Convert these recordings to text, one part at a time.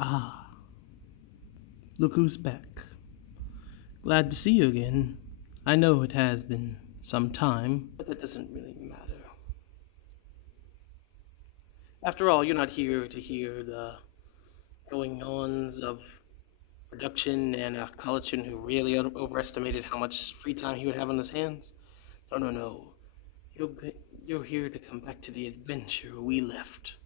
Ah, look who's back. Glad to see you again. I know it has been some time, but that doesn't really matter. After all, you're not here to hear the going-ons of production and a college student who really overestimated how much free time he would have on his hands. No. You're here to come back to the adventure we left.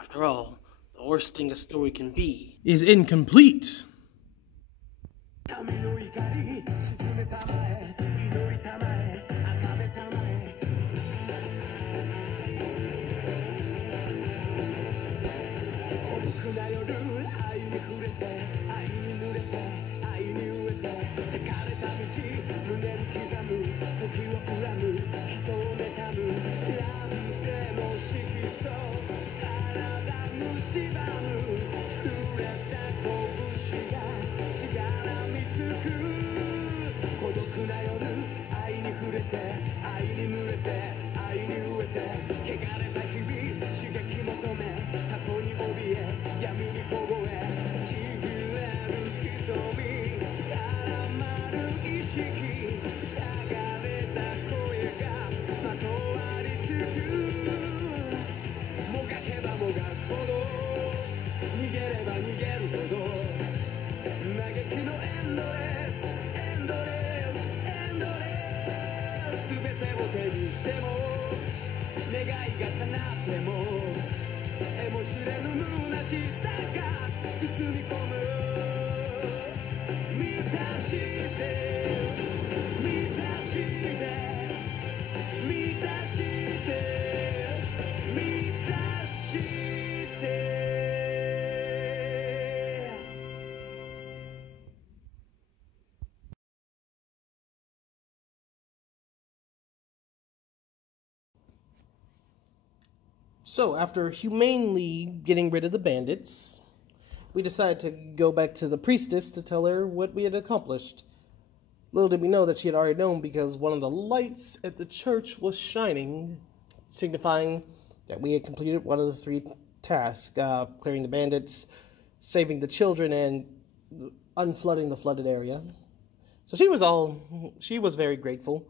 After all, the worst thing a story can be is incomplete. So, after humanely getting rid of the bandits, we decided to go back to the priestess to tell her what we had accomplished. Little did we know that she had already known because one of the lights at the church was shining, signifying that we had completed one of the three tasks, clearing the bandits, saving the children, and unflooding the flooded area. So she was very grateful,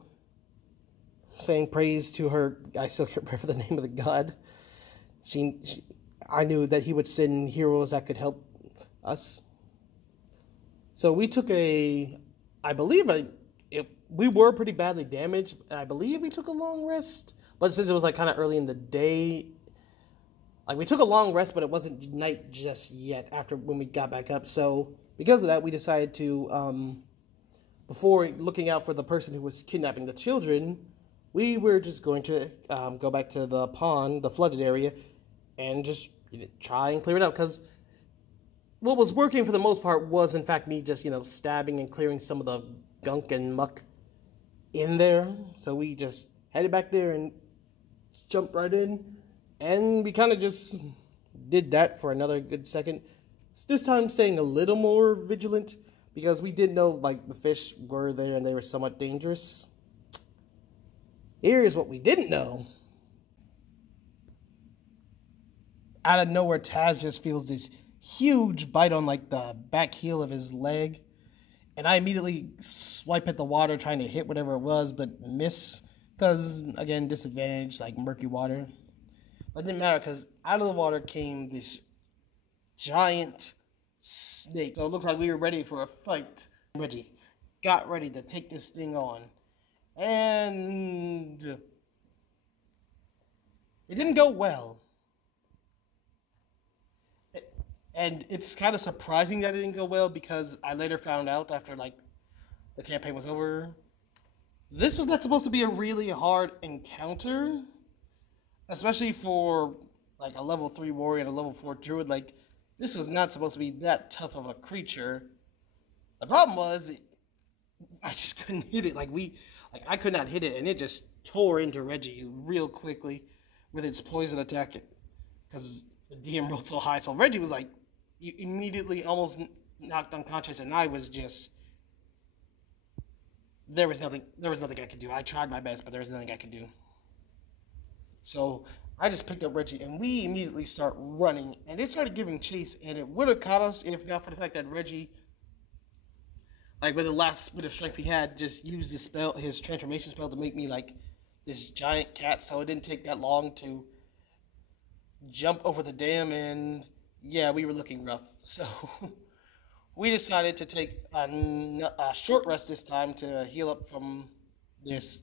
saying praise to her. I still can't remember the name of the god. I knew that he would send heroes that could help us. So we took we were pretty badly damaged, and I believe we took a long rest. But since it was kind of early in the day, we took a long rest, but it wasn't night just yet when we got back up. So because of that, we decided to, before looking out for the person who was kidnapping the children, we were just going to go back to the pond, the flooded area, and just try and clear it out. Because what was working for the most part was, in fact, me just, stabbing and clearing some of the gunk and muck in there. So we just headed back there and jumped right in. And we kind of just did that for another good second. This time staying a little more vigilant, because we did know, the fish were there and they were somewhat dangerous. Here's what we didn't know. Out of nowhere, Taz just feels this huge bite on, the back heel of his leg. And I immediately swipe at the water, trying to hit whatever it was, but miss. Because, again, disadvantage, murky water. But it didn't matter, because out of the water came this giant snake. So it looks like we were ready for a fight. Reggie got ready to take this thing on. And it didn't go well. And it's kind of surprising that it didn't go well, because I later found out after, the campaign was over, this was not supposed to be a really hard encounter, especially for, a level 3 warrior and a level 4 druid. This was not supposed to be that tough of a creature. The problem was, I just couldn't hit it. I could not hit it, and it just tore into Reggie real quickly with its poison attack, because the DM rolled so high. So Reggie was immediately almost knocked unconscious, and I was just, there was nothing I could do. I tried my best, but there was nothing I could do. So I just picked up Reggie, and we immediately start running, and they started giving chase, and it would have caught us if not for the fact that Reggie, like with the last bit of strength he had, just used his spell, his transformation spell, to make me like this giant cat. So it didn't take that long to jump over the dam, and yeah, we were looking rough. So we decided to take a short rest this time to heal up from this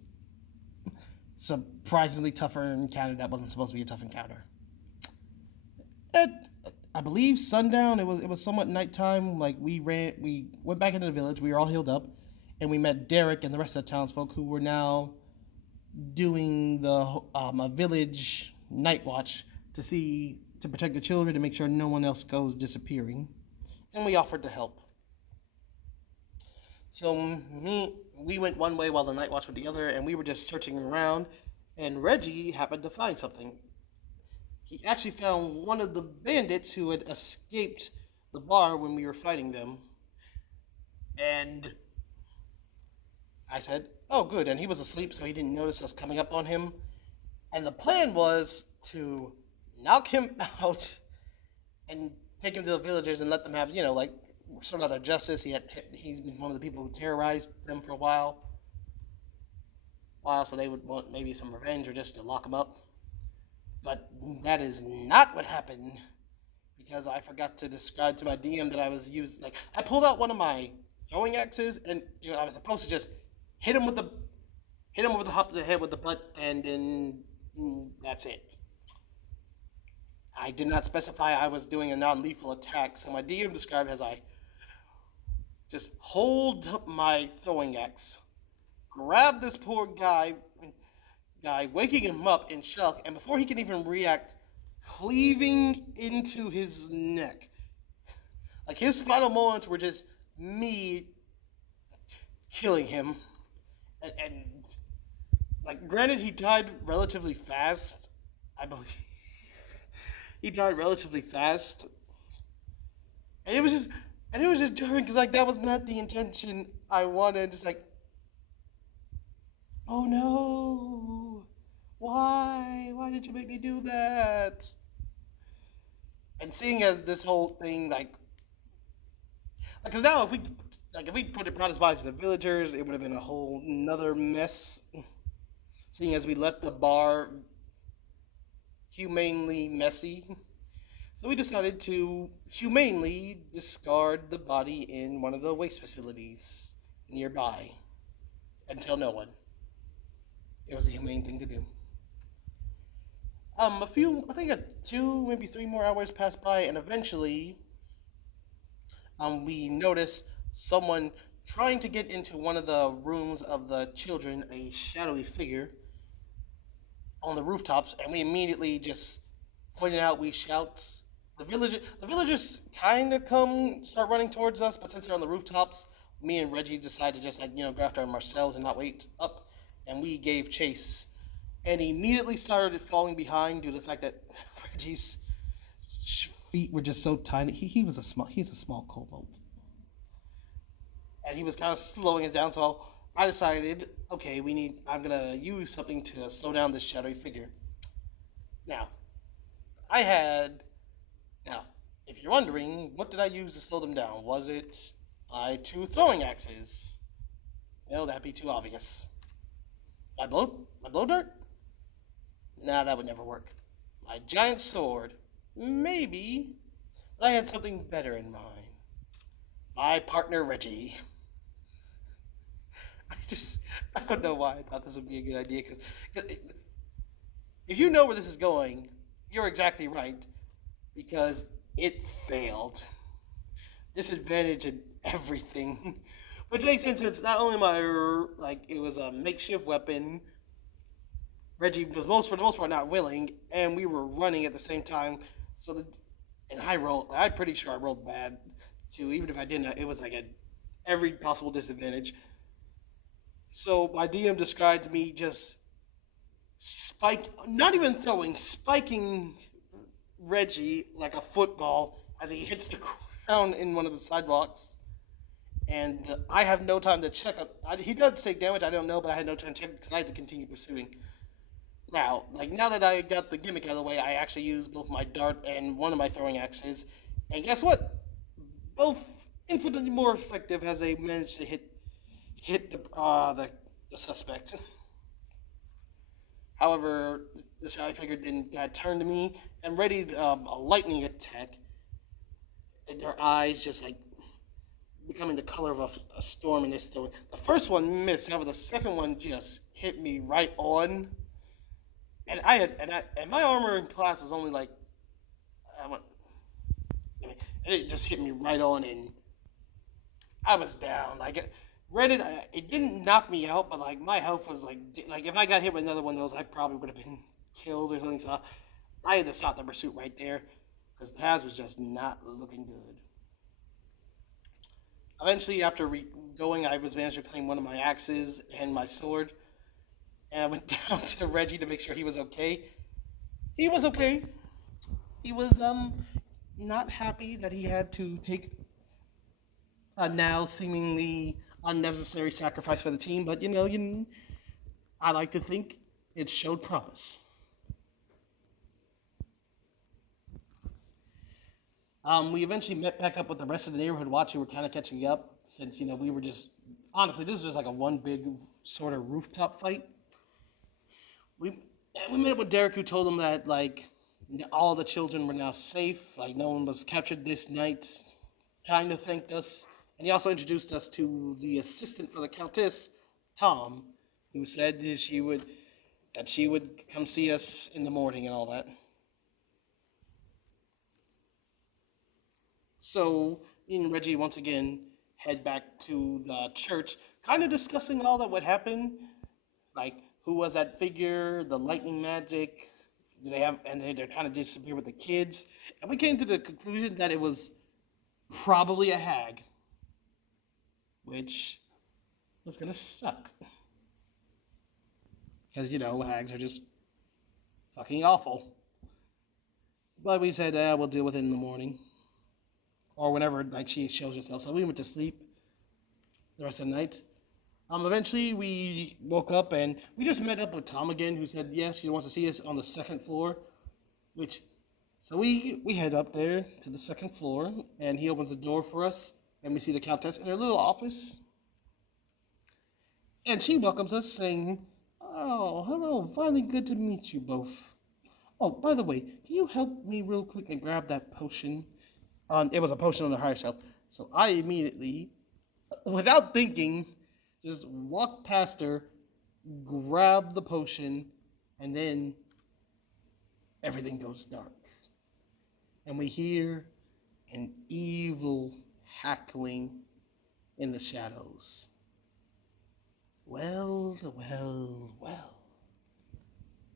surprisingly tougher encounter that wasn't supposed to be a tough encounter. I believe sundown. It was somewhat nighttime. Like we went back into the village. We were all healed up, and we met Derek and the rest of the townsfolk who were now doing the a village night watch to protect the children, to make sure no one else goes disappearing, and we offered to help. So we went one way while the night watch went the other, and we were just searching around, and Reggie happened to find something. He actually found one of the bandits who had escaped the bar when we were fighting them, and I said, "Oh, good," and he was asleep, so he didn't notice us coming up on him, and the plan was to knock him out and take him to the villagers and let them have, like, sort of their justice. He's been one of the people who terrorized them for a while, so they would want maybe some revenge or just to lock him up. But that is not what happened, because I forgot to describe to my DM that I was using, like, I pulled out one of my throwing axes, and I was supposed to just hit him over the top of the head with the butt, and then that's it. I did not specify I was doing a non-lethal attack, so my DM described it as I just hold up my throwing axe, grab this poor guy, waking him up in shock, and before he can even react, cleaving into his neck. Like, his final moments were just me killing him. And like, granted, he died relatively fast, I believe. He died relatively fast, and it was just jarring, because like that was not the intention I wanted. Just like, oh no, why did you make me do that? And seeing as this whole thing, like, because now if we brought his body to the villagers, it would have been a whole nother mess. Seeing as we left the bar humanely messy. So we decided to humanely discard the body in one of the waste facilities nearby and tell no one. It was a humane thing to do. I think 2, maybe 3 more hours passed by, and eventually we noticed someone trying to get into one of the rooms of the children, a shadowy figure on the rooftops, and we immediately just pointed out, we shout. The villagers kind of start running towards us, but since they're on the rooftops, me and Reggie decided to just go after them ourselves and not wait up, and we gave chase, and immediately started falling behind due to the fact that Reggie's feet were just so tiny. He's a small kobold, and he was kind of slowing us down. So I decided, okay, I'm gonna use something to slow down this shadowy figure. Now, if you're wondering, what did I use to slow them down? Was it my 2 throwing axes? No, that'd be too obvious. My blow dart? Nah, that would never work. My giant sword? Maybe. But I had something better in mind. My partner, Reggie. I don't know why I thought this would be a good idea, because if you know where this is going, you're exactly right, because it failed. Disadvantage in everything. Which makes sense, since not only it was a makeshift weapon, Reggie was for the most part not willing, and we were running at the same time, and I'm pretty sure I rolled bad, too. Even if I didn't, it was like every possible disadvantage. So my DM describes me just not even throwing, spiking Reggie like a football as he hits the ground in one of the sidewalks. And I have no time to check. He does take damage, I don't know, but I had no time to check because I had to continue pursuing. Now, like now that I got the gimmick out of the way, I actually use both my dart and one of my throwing axes, and guess what? Both infinitely more effective as they managed to hit the suspect. However, the shot I figured didn't got turned to me and readied a lightning attack, and their eyes just like becoming the color of a storm in this story. The first one missed, however, the second one just hit me right on. And and my armor in class was only like, I went, I mean, and it just hit me right on, and I was down. Like, granted, it didn't knock me out, but like my health was like if I got hit with another one of those, I probably would have been killed or something. So I had to stop the pursuit right there because Taz was just not looking good. Eventually, after going, I was managed to claim one of my axes and my sword, and I went down to Reggie to make sure he was okay. He was okay. He was not happy that he had to take a now seemingly unnecessary sacrifice for the team, but I like to think it showed promise. We eventually met back up with the rest of the neighborhood watch who were kind of catching up since, we were just, honestly, this was just like a one big sort of rooftop fight. We met up with Derek, who told him that, like, all the children were now safe, like, no one was captured this night, kind of thanked us. And he also introduced us to the assistant for the Countess, Tom, who said that she would come see us in the morning and all that. So, me and Reggie once again head back to the church, kind of discussing all that would happen, like who was that figure, the lightning magic, do they have, and they're trying to disappear with the kids, and we came to the conclusion that it was probably a hag, which was gonna suck, because hags are just fucking awful. But we said, we'll deal with it in the morning. Or whenever like she shows herself. So we went to sleep the rest of the night. Eventually we woke up and we just met up with Tom again, who said, yeah, she wants to see us on the second floor. So we head up there to the second floor, and he opens the door for us, and we see the Countess in her little office. And she welcomes us, saying, oh, hello, finally good to meet you both. Oh, by the way, can you help me real quick and grab that potion? It was a potion on the higher shelf. So I immediately, without thinking, just walked past her, grabbed the potion, and then everything goes dark. And we hear an evil hackling in the shadows. Well, well, well.